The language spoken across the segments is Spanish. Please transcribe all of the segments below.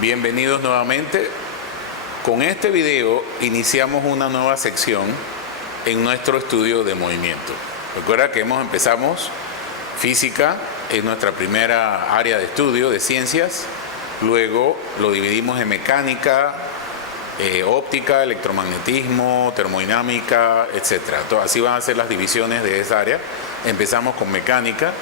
Bienvenidos nuevamente. Con este video iniciamos una nueva sección en nuestro estudio de movimiento. Recuerda que empezamos física, es nuestra primera área de estudio de ciencias. Luego lo dividimos en mecánica, óptica, electromagnetismo, termodinámica, etc. Así van a ser las divisiones de esa área. Empezamos con mecánica,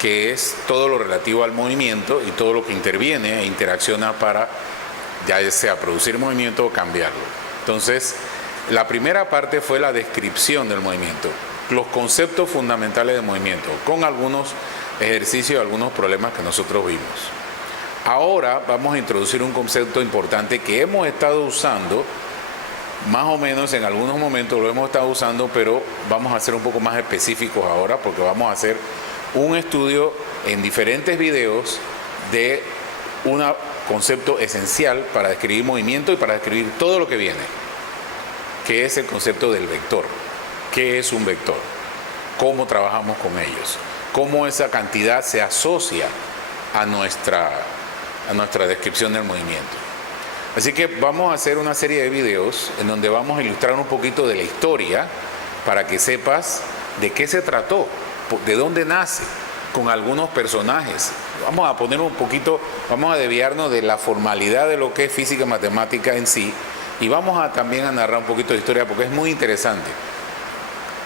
que es todo lo relativo al movimiento y todo lo que interviene e interacciona para ya sea producir movimiento o cambiarlo. Entonces, la primera parte fue la descripción del movimiento, los conceptos fundamentales del movimiento, con algunos ejercicios y algunos problemas que nosotros vimos. Ahora vamos a introducir un concepto importante que hemos estado usando, más o menos en algunos momentos lo hemos estado usando, pero vamos a ser un poco más específicos ahora porque vamos a hacer un estudio en diferentes videos de un concepto esencial para describir movimiento y para describir todo lo que viene, que es el concepto del vector. ¿Qué es un vector? ¿Cómo trabajamos con ellos? ¿Cómo esa cantidad se asocia a nuestra descripción del movimiento? Así que vamos a hacer una serie de videos en donde vamos a ilustrar un poquito de la historia para que sepas de qué se trató, de dónde nace, con algunos personajes. Vamos a poner un poquito, vamos a desviarnos de la formalidad de lo que es física y matemática en sí, y vamos también a narrar un poquito de historia porque es muy interesante.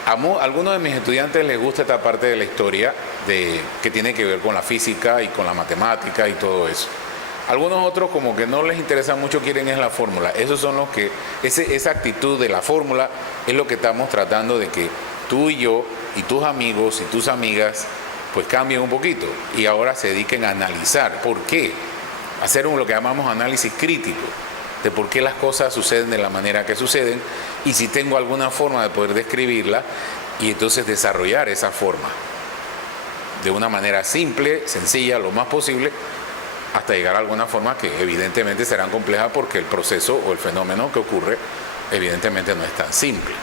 A algunos de mis estudiantes les gusta esta parte de la historia que tiene que ver con la física y con la matemática y todo eso. Algunos otros como que no les interesa mucho, quieren es la fórmula. Esos son los que, esa actitud de la fórmula es lo que estamos tratando de que tú y yo y tus amigos y tus amigas pues cambien un poquito y ahora se dediquen a analizar por qué, hacer lo que llamamos análisis crítico de por qué las cosas suceden de la manera que suceden y si tengo alguna forma de poder describirla y entonces desarrollar esa forma de una manera simple, sencilla, lo más posible, hasta llegar a alguna forma que evidentemente serán complejas porque el proceso o el fenómeno que ocurre evidentemente no es tan simple,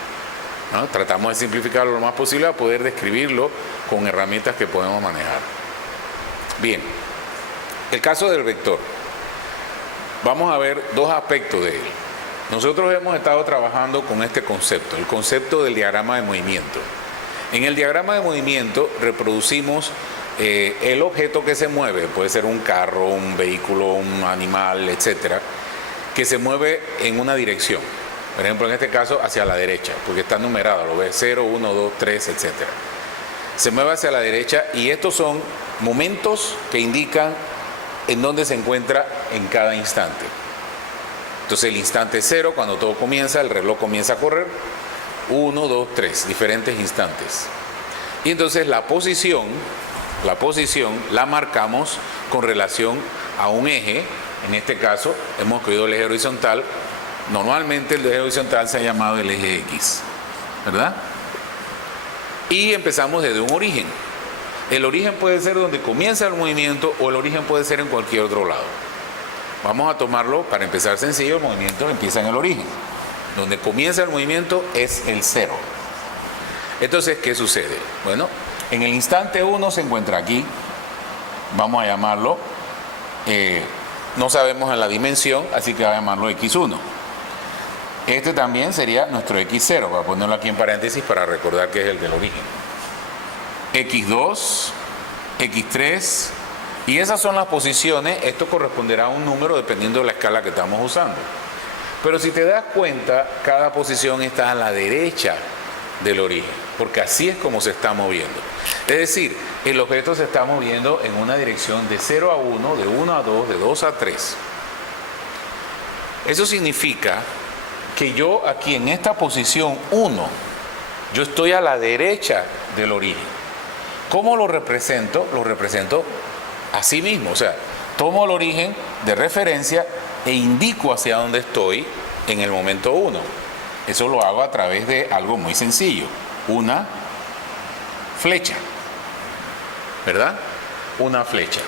¿no? Tratamos de simplificarlo lo más posible a poder describirlo con herramientas que podemos manejar. Bien, el caso del vector. Vamos a ver dos aspectos de él. Nosotros hemos estado trabajando con este concepto, el concepto del diagrama de movimiento. En el diagrama de movimiento reproducimos el objeto que se mueve, puede ser un carro, un vehículo, un animal, etcétera, que se mueve en una dirección. Por ejemplo, en este caso, hacia la derecha, porque está numerado, lo ves, 0, 1, 2, 3, etcétera. Se mueve hacia la derecha y estos son momentos que indican en dónde se encuentra en cada instante. Entonces el instante 0, cuando todo comienza, el reloj comienza a correr, 1, 2, 3, diferentes instantes. Y entonces la posición la marcamos con relación a un eje. En este caso hemos cogido el eje horizontal. Normalmente el eje horizontal se ha llamado el eje X, ¿verdad? Y empezamos desde un origen. El origen puede ser donde comienza el movimiento o el origen puede ser en cualquier otro lado. Vamos a tomarlo, para empezar sencillo, el movimiento empieza en el origen. Donde comienza el movimiento es el 0. Entonces, ¿qué sucede? Bueno, en el instante 1 se encuentra aquí. Vamos a llamarlo, no sabemos en la dimensión, así que vamos a llamarlo X1. Este también sería nuestro X0, voy a ponerlo aquí en paréntesis para recordar que es el del origen. X2, X3, y esas son las posiciones. Esto corresponderá a un número dependiendo de la escala que estamos usando. Pero si te das cuenta, cada posición está a la derecha del origen, porque así es como se está moviendo. Es decir, el objeto se está moviendo en una dirección de 0 a 1, de 1 a 2, de 2 a 3. Eso significa que yo aquí en esta posición 1, yo estoy a la derecha del origen. ¿Cómo lo represento? Lo represento así mismo, o sea, tomo el origen de referencia e indico hacia dónde estoy en el momento 1. Eso lo hago a través de algo muy sencillo, una flecha, ¿verdad? Una flecha.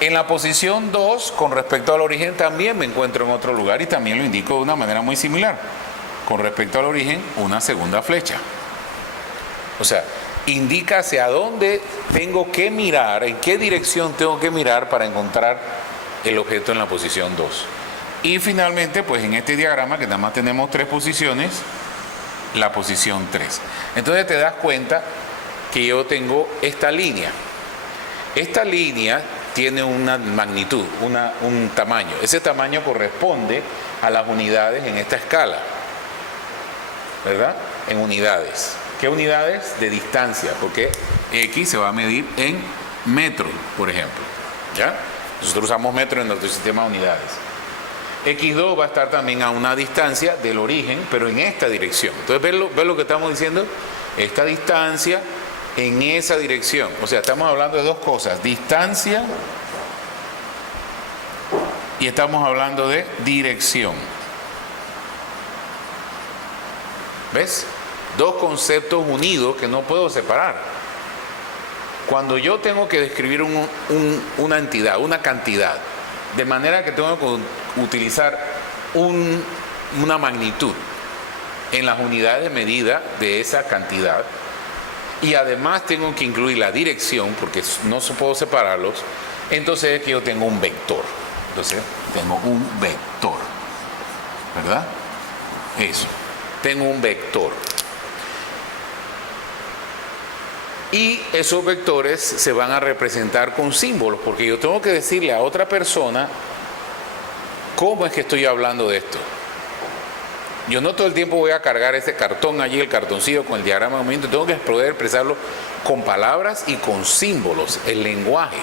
En la posición 2, con respecto al origen, también me encuentro en otro lugar y también lo indico de una manera muy similar. Con respecto al origen, una segunda flecha. O sea, indica hacia dónde tengo que mirar, en qué dirección tengo que mirar para encontrar el objeto en la posición 2. Y finalmente, pues en este diagrama, que nada más tenemos 3 posiciones, la posición 3. Entonces te das cuenta que yo tengo esta línea. Esta línea tiene una magnitud, un tamaño. Ese tamaño corresponde a las unidades en esta escala, ¿verdad? En unidades. ¿Qué unidades? De distancia, porque X se va a medir en metros, por ejemplo. ¿Ya? Nosotros usamos metros en nuestro sistema de unidades. X2 va a estar también a una distancia del origen, pero en esta dirección. Entonces, ¿ves lo que estamos diciendo? Esta distancia en esa dirección. O sea, estamos hablando de dos cosas: distancia y estamos hablando de dirección. ¿Ves? Dos conceptos unidos que no puedo separar. Cuando yo tengo que describir una entidad, una cantidad, de manera que tengo que utilizar una magnitud en las unidades de medida de esa cantidad, y además tengo que incluir la dirección, porque no puedo separarlos, entonces es que yo tengo un vector. Entonces tengo un vector, ¿verdad? Eso, tengo un vector. Y esos vectores se van a representar con símbolos, porque yo tengo que decirle a otra persona cómo es que estoy hablando de esto. Yo no todo el tiempo voy a cargar ese cartón allí, el cartoncillo con el diagrama de movimiento. Tengo que poder expresarlo con palabras y con símbolos, el lenguaje.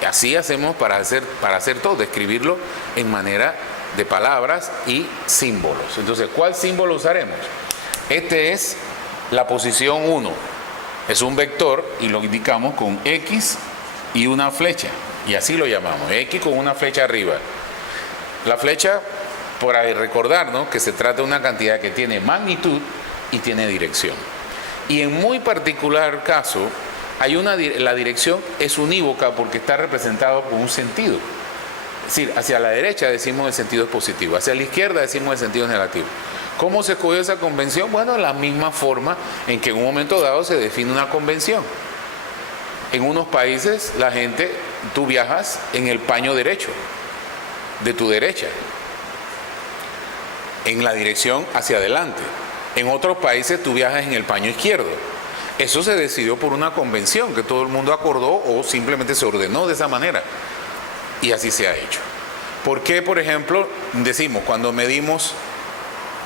Y así hacemos para hacer todo, describirlo en manera de palabras y símbolos. Entonces, ¿cuál símbolo usaremos? Este es la posición 1. Es un vector y lo indicamos con X y una flecha. Y así lo llamamos, X con una flecha arriba. La flecha, para recordarnos que se trata de una cantidad que tiene magnitud y tiene dirección. Y en muy particular caso, la dirección es unívoca porque está representado por un sentido. Es decir, hacia la derecha decimos el sentido es positivo, hacia la izquierda decimos el sentido es negativo. ¿Cómo se escogió esa convención? Bueno, la misma forma en que en un momento dado se define una convención. En unos países la gente, tú viajas en el paño derecho, de tu derecha, en la dirección hacia adelante. En otros países tú viajas en el paño izquierdo. Eso se decidió por una convención que todo el mundo acordó o simplemente se ordenó de esa manera. Y así se ha hecho. ¿Por qué, por ejemplo, decimos cuando medimos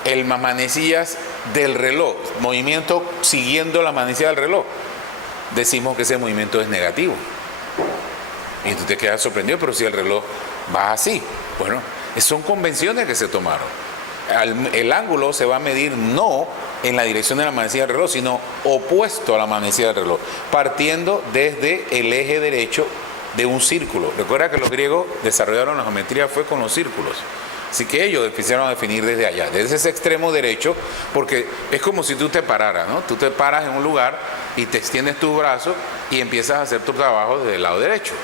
el manecillas del reloj, movimiento siguiendo la manecilla del reloj, decimos que ese movimiento es negativo? Y tú te quedas sorprendido, pero si el reloj va así. Bueno, son convenciones que se tomaron. El ángulo se va a medir no en la dirección de la manecilla del reloj, sino opuesto a la manecilla del reloj, partiendo desde el eje derecho de un círculo. Recuerda que los griegos desarrollaron la geometría fue con los círculos. Así que ellos empezaron a definir desde allá, desde ese extremo derecho, porque es como si tú te pararas, ¿no? Tú te paras en un lugar y te extiendes tu brazo y empiezas a hacer tu trabajo desde el lado derecho.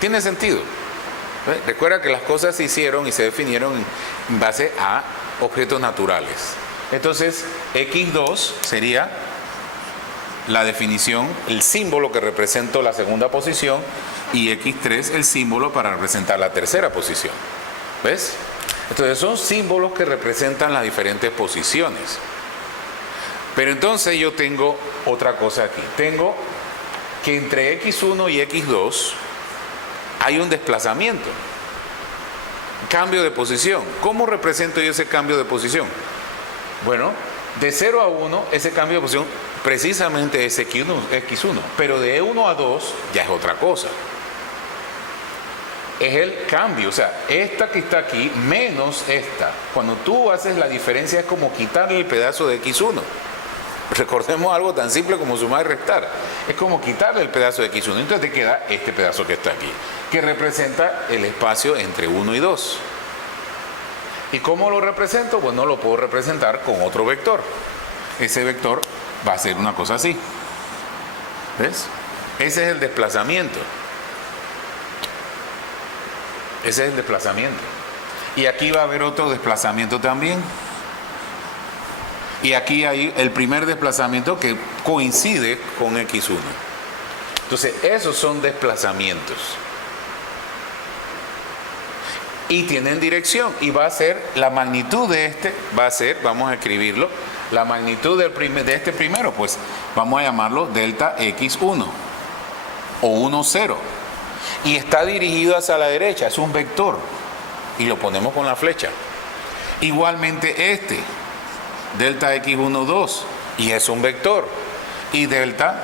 ¿Tiene sentido? ¿Ves? Recuerda que las cosas se hicieron y se definieron en base a objetos naturales. Entonces, X2 sería la definición, el símbolo que representa la segunda posición, y X3 el símbolo para representar la tercera posición. ¿Ves? Entonces son símbolos que representan las diferentes posiciones. Pero entonces yo tengo otra cosa aquí. Tengo que entre X1 y X2 hay un desplazamiento, cambio de posición. ¿Cómo represento yo ese cambio de posición? Bueno, de 0 a 1 ese cambio de posición precisamente es X1, pero de 1 a 2 ya es otra cosa. Es el cambio, o sea, esta que está aquí menos esta. Cuando tú haces la diferencia es como quitarle el pedazo de X1. Recordemos algo tan simple como sumar y restar. Es como quitarle el pedazo de X1. Entonces te queda este pedazo que está aquí, que representa el espacio entre 1 y 2. ¿Y cómo lo represento? Pues no lo puedo representar con otro vector. Ese vector va a ser una cosa así. ¿Ves? Ese es el desplazamiento. Ese es el desplazamiento. Y aquí va a haber otro desplazamiento también. Y aquí hay el primer desplazamiento que coincide con X1. Entonces, esos son desplazamientos. y tienen dirección, y va a ser la magnitud de este, va a ser, vamos a escribirlo, la magnitud de este primero, pues vamos a llamarlo delta x1 o 1, 0, y está dirigido hacia la derecha, es un vector, y lo ponemos con la flecha. Igualmente este, delta x1, 2, y es un vector, y delta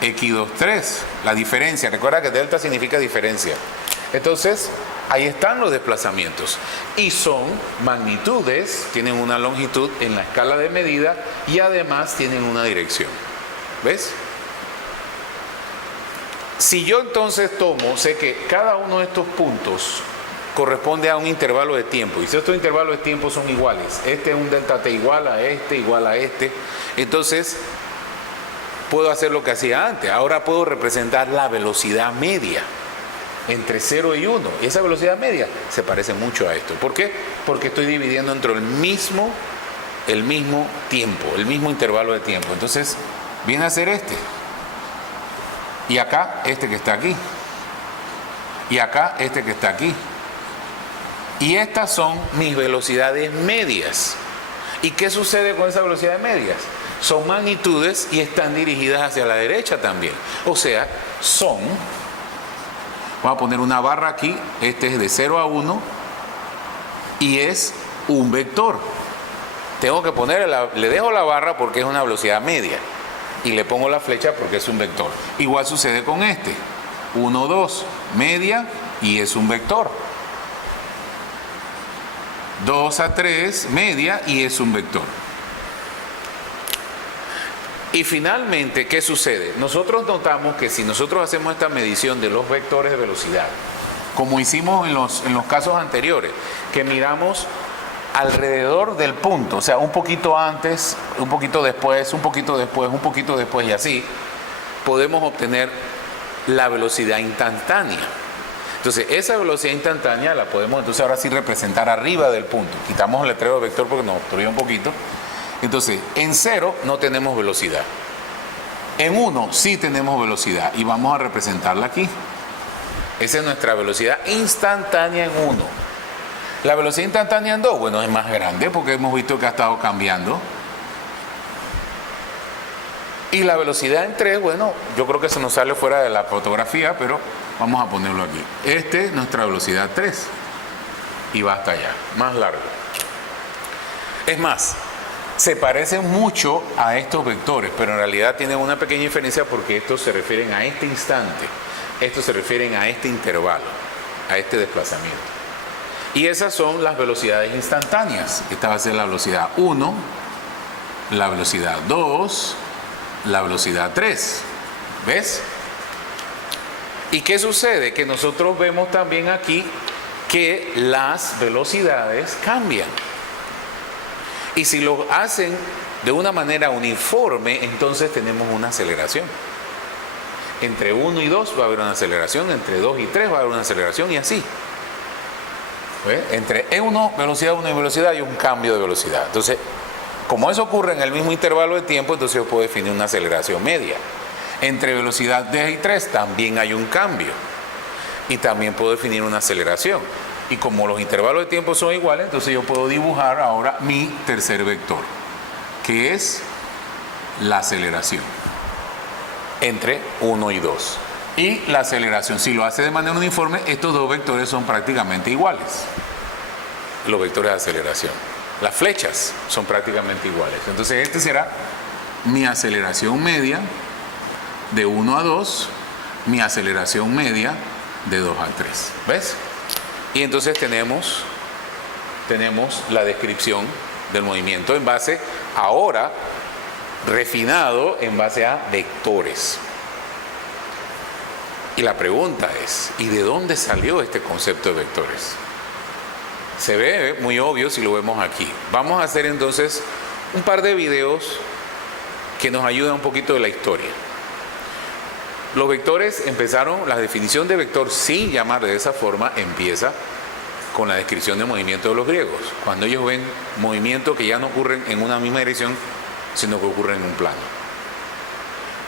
x2, 3, la diferencia, recuerda que delta significa diferencia. Entonces, ahí están los desplazamientos, y son magnitudes, tienen una longitud en la escala de medida, y además tienen una dirección. ¿Ves? Si yo entonces sé que cada uno de estos puntos corresponde a un intervalo de tiempo, y si estos intervalos de tiempo son iguales, este es un delta t igual a este, entonces puedo hacer lo que hacía antes. Ahora puedo representar la velocidad media entre 0 y 1, y esa velocidad media se parece mucho a esto. ¿Por qué? Porque estoy dividiendo entre el mismo tiempo, el mismo intervalo de tiempo. Entonces viene a ser este, y acá este que está aquí, y acá este que está aquí, y estas son mis velocidades medias. ¿Y qué sucede con esas velocidades medias? Son magnitudes y están dirigidas hacia la derecha también. O sea, vamos a poner una barra aquí, este es de 0 a 1 y es un vector. Tengo que le dejo la barra porque es una velocidad media y le pongo la flecha porque es un vector. Igual sucede con este, 1, 2, media y es un vector. 2 a 3, media y es un vector. Y finalmente, ¿qué sucede? Nosotros notamos que si nosotros hacemos esta medición de los vectores de velocidad, como hicimos en los casos anteriores, que miramos alrededor del punto, o sea, un poquito antes, un poquito después, un poquito después, un poquito después y así, podemos obtener la velocidad instantánea. Entonces, esa velocidad instantánea la podemos entonces ahora sí representar arriba del punto. Quitamos el letrero de vector porque nos obstruye un poquito. Entonces, en 0 no tenemos velocidad. En 1 sí tenemos velocidad y vamos a representarla aquí. Esa es nuestra velocidad instantánea en 1. La velocidad instantánea en 2, bueno, es más grande porque hemos visto que ha estado cambiando. Y la velocidad en 3, bueno, yo creo que se nos sale fuera de la fotografía, pero vamos a ponerlo aquí. Esta es nuestra velocidad 3 y va hasta allá, más largo. Es más, se parecen mucho a estos vectores, pero en realidad tienen una pequeña diferencia porque estos se refieren a este instante, estos se refieren a este intervalo, a este desplazamiento. Y esas son las velocidades instantáneas. Esta va a ser la velocidad 1, la velocidad 2, la velocidad 3. ¿Ves? ¿Y qué sucede? Que nosotros vemos también aquí que las velocidades cambian. Y si lo hacen de una manera uniforme, entonces tenemos una aceleración. Entre 1 y 2 va a haber una aceleración, entre 2 y 3 va a haber una aceleración y así. ¿Ves? Entre E1, velocidad 1 y velocidad hay un cambio de velocidad. Entonces, como eso ocurre en el mismo intervalo de tiempo, entonces yo puedo definir una aceleración media. Entre velocidad 2 y 3 también hay un cambio. Y también puedo definir una aceleración. Y como los intervalos de tiempo son iguales, entonces yo puedo dibujar ahora mi tercer vector, que es la aceleración entre 1 y 2. Y la aceleración, si lo hace de manera uniforme, estos dos vectores son prácticamente iguales. Los vectores de aceleración. Las flechas son prácticamente iguales. Entonces este será mi aceleración media de 1 a 2, mi aceleración media de 2 a 3. ¿Ves? Y entonces tenemos la descripción del movimiento en base, ahora refinado en base a vectores. Y la pregunta es, ¿y de dónde salió este concepto de vectores? Se ve muy obvio si lo vemos aquí. Vamos a hacer entonces un par de videos que nos ayudan un poquito de la historia. Los vectores empezaron, la definición de vector sin llamar de esa forma empieza con la descripción de movimiento de los griegos. Cuando ellos ven movimientos que ya no ocurren en una misma dirección, sino que ocurren en un plano.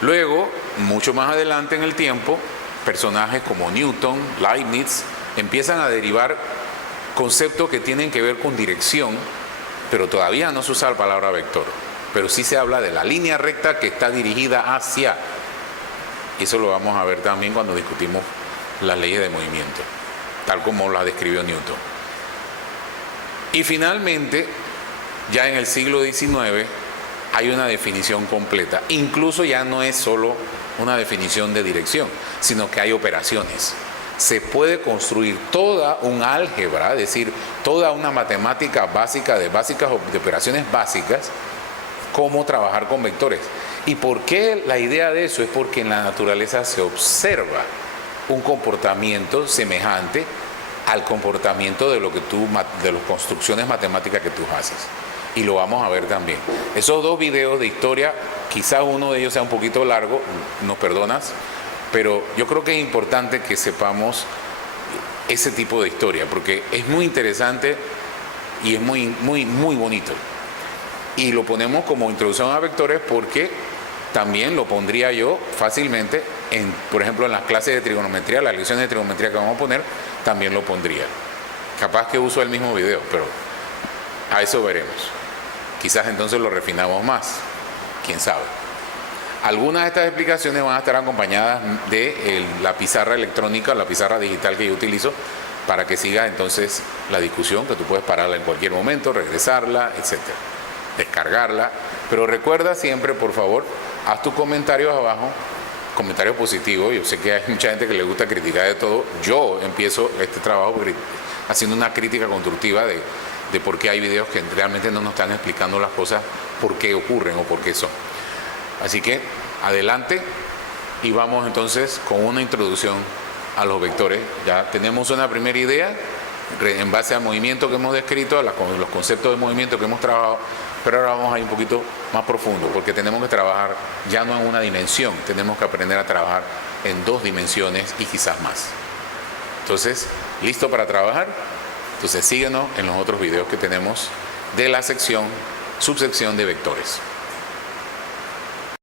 Luego, mucho más adelante en el tiempo, personajes como Newton, Leibniz, empiezan a derivar conceptos que tienen que ver con dirección, pero todavía no se usa la palabra vector, pero sí se habla de la línea recta que está dirigida hacia. Eso lo vamos a ver también cuando discutimos las leyes de movimiento, tal como las describió Newton. Y finalmente, ya en el siglo XIX, hay una definición completa. Incluso ya no es solo una definición de dirección, sino que hay operaciones. Se puede construir toda un álgebra, es decir, toda una matemática básica de operaciones básicas, cómo trabajar con vectores. ¿Y por qué la idea de eso? Es porque en la naturaleza se observa un comportamiento semejante al comportamiento de las construcciones matemáticas que tú haces. Y lo vamos a ver también. Esos dos videos de historia, quizás uno de ellos sea un poquito largo, nos perdonas, pero yo creo que es importante que sepamos ese tipo de historia, porque es muy interesante y es muy bonito. Y lo ponemos como introducción a vectores porque también lo pondría yo fácilmente, por ejemplo, en las clases de trigonometría, las lecciones de trigonometría que vamos a poner, también lo pondría. Capaz que uso el mismo video, pero a eso veremos. Quizás entonces lo refinamos más, quién sabe. Algunas de estas explicaciones van a estar acompañadas de la pizarra electrónica, la pizarra digital que yo utilizo, para que siga entonces la discusión, que tú puedes pararla en cualquier momento, regresarla, etcétera, descargarla. Pero recuerda siempre, por favor, haz tus comentarios abajo, comentarios positivos. Yo sé que hay mucha gente que le gusta criticar de todo. Yo empiezo este trabajo haciendo una crítica constructiva de por qué hay videos que realmente no nos están explicando las cosas, por qué ocurren o por qué son. Así que adelante y vamos entonces con una introducción a los vectores. Ya tenemos una primera idea en base al movimiento que hemos descrito, los conceptos de movimiento que hemos trabajado, pero ahora vamos a ir un poquito más profundo, porque tenemos que trabajar ya no en una dimensión, tenemos que aprender a trabajar en 2 dimensiones y quizás más. Entonces, ¿listo para trabajar? Entonces síguenos en los otros videos que tenemos de la subsección de vectores.